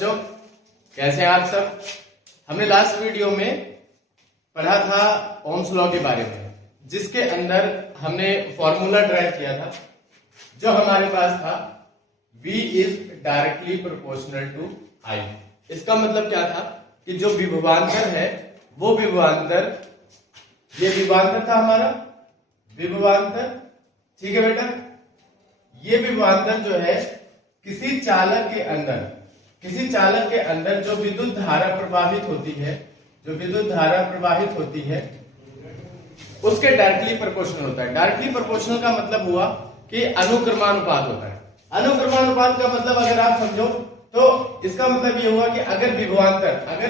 बच्चों, कैसे हैं आप सब। हमने लास्ट वीडियो में पढ़ा था ओम्स लॉ के बारे में, जिसके अंदर हमने फॉर्मूला ड्राइव किया था जो हमारे पास था V is directly proportional to I। इसका मतलब क्या था कि जो विभवांतर है वो विभवांतर, ये विभवांतर था हमारा विभवांतर, ठीक है बेटा। ये विभवांतर जो है किसी चालक के अंदर जो विद्युत धारा प्रवाहित होती है, उसके डायरेक्टली प्रोपोर्शनल होता है। डायरेक्टली प्रोपोर्शनल का मतलब हुआ कि अनुक्रमानुपात होता है। अनुक्रमानुपात का मतलब अगर आप समझो तो इसका मतलब ये हुआ कि अगर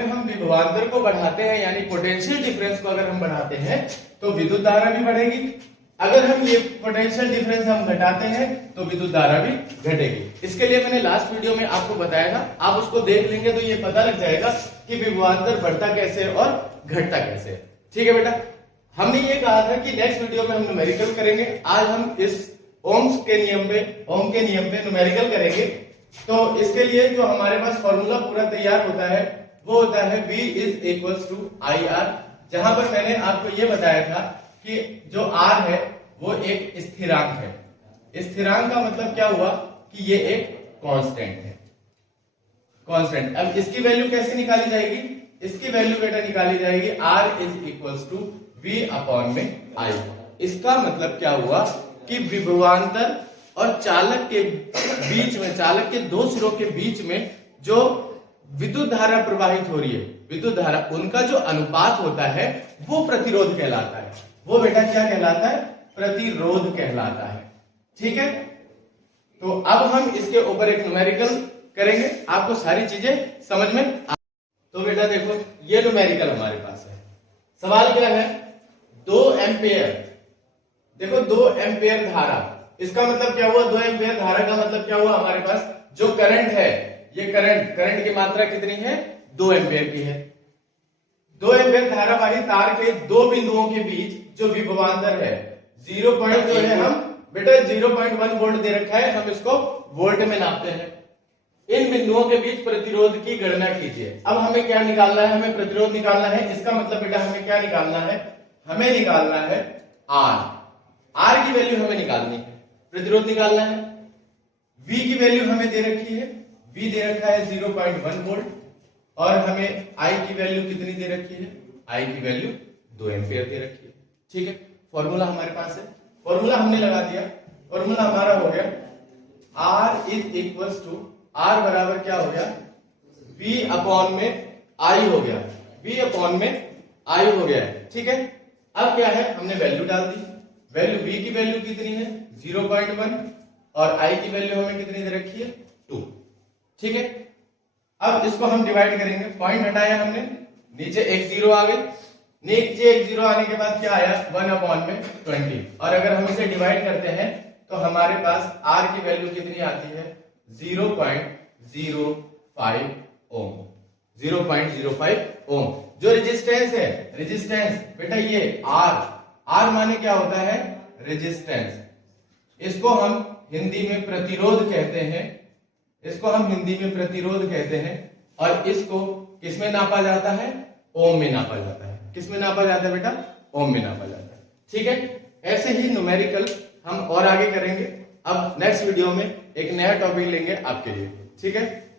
हम विभवांतर को बढ़ाते हैं, यानी पोटेंशियल डिफरेंस को अगर हम बढ़ाते हैं तो विद्युत धारा भी बढ़ेगी। अगर हम ये पोटेंशियल डिफरेंस हम घटाते हैं तो विद्युत धारा भी घटेगी। इसके लिए मैंने लास्ट वीडियो में आपको बताया था, आप उसको देख लेंगे तो ये पता लग जाएगा कि विभवांतर बढ़ता कैसे और घटता कैसे। ठीक है बेटा, हमने ये कहा था कि नेक्स्ट वीडियो में हम न्यूमेरिकल करेंगे। आज हम इस ओम के नियम पे न्यूमेरिकल करेंगे। तो इसके लिए जो हमारे पास फॉर्मूला पूरा तैयार होता है वो होता है V is equals to IR, जहां पर मैंने आपको ये बताया था कि जो R है वो एक स्थिरांक है। स्थिरांक का मतलब क्या हुआ कि ये एक कांस्टेंट है, कांस्टेंट। अब इसकी वैल्यू कैसे निकाली जाएगी? इसकी वैल्यू बेटा निकाली जाएगी R is equals to V upon में I। इसका मतलब क्या हुआ कि विभवांतर और चालक के बीच में, चालक के दो सिरों के बीच में जो विद्युत धारा प्रवाहित हो रही है, विद्युत धारा, उनका जो अनुपात होता है वो प्रतिरोध कहलाता है। वो बेटा क्या कहलाता है? प्रतिरोध कहलाता है। ठीक है, तो अब हम इसके ऊपर एक न्यूमेरिकल करेंगे, आपको सारी चीजें समझ में तो बेटा देखो, ये न्यूमेरिकल हमारे पास है। सवाल क्या है? 2 एम्पियर, देखो 2 एम्पियर धारा, इसका मतलब क्या हुआ? 2 एम्पियर धारा का मतलब क्या हुआ? हमारे पास जो करंट है, ये करंट की मात्रा कितनी है? 2 एम्पियर की है। 2 एम्पियर धारावाही तार के दो बिंदुओं के बीच जो विभवांतर है 0 पॉइंट जो है, हम बेटा 0.1 वोल्ट दे रखा है, हम इसको वोल्ट में नापते हैं। इन बिंदुओं के बीच प्रतिरोध की गणना कीजिए। अब हमें क्या निकालना है? हमें प्रतिरोध निकालना है। इसका मतलब बेटा हमें क्या निकालना है? हमें निकालना है R की वैल्यू हमें निकालनी है, प्रतिरोध निकालना है। V की वैल्यू हमें दे रखी है, V दे रखा है 0.1 वोल्ट, और हमें I की वैल्यू कितनी दे रखी है? I की वैल्यू 2 एम्पियर दे रखी है। ठीक है, फॉर्मूला हमारे पास है, फॉर्मूला हमने लगा दिया। फॉर्मूला हमारा हो गया R is equals to, R बराबर क्या हो गया? V अपॉन में I हो गया, V अपॉन में I हो गया है। ठीक है, अब क्या है? हमने वैल्यू डाल दी। वैल्यू V की वैल्यू कितनी है? 0.1, और I की वैल्यू हमें कितनी दे रखी है? 2। ठीक है, अब इसको हम डिवाइड करेंगे। पॉइंट हटाया हमने, नीचे एक 0 आ गई, नीचे एक 0 आने के बाद क्या आया? 1 अपॉन में 20। और अगर हम इसे डिवाइड करते हैं तो हमारे पास R की वैल्यू कितनी आती है? 0.05 ओम। 0.05 ओम। जो रेजिस्टेंस है, रेजिस्टेंस बेटा ये R माने क्या होता है? रेजिस्टेंस। इसको हम हिंदी में प्रतिरोध कहते हैं, और इसको किसमें नापा जाता है? ओम में नापा जाता है। किसमें नापा जाता है बेटा? ओम में नापा जाता है। ठीक है, ऐसे ही न्यूमेरिकल हम और आगे करेंगे। अब नेक्स्ट वीडियो में एक नया टॉपिक लेंगे आपके लिए। ठीक है।